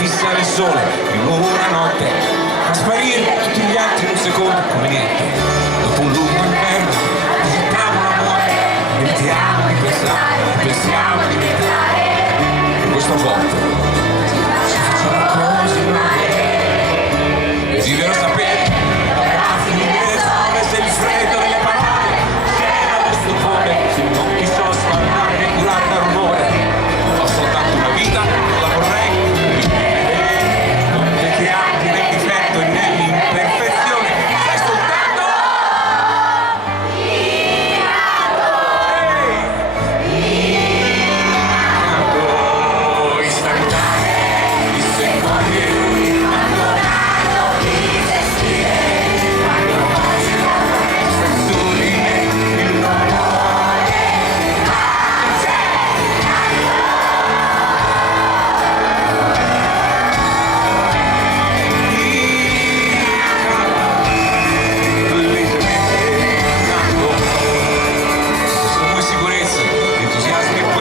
fissare il sole in una notte, a sparire tutti gli altri in un secondo come niente.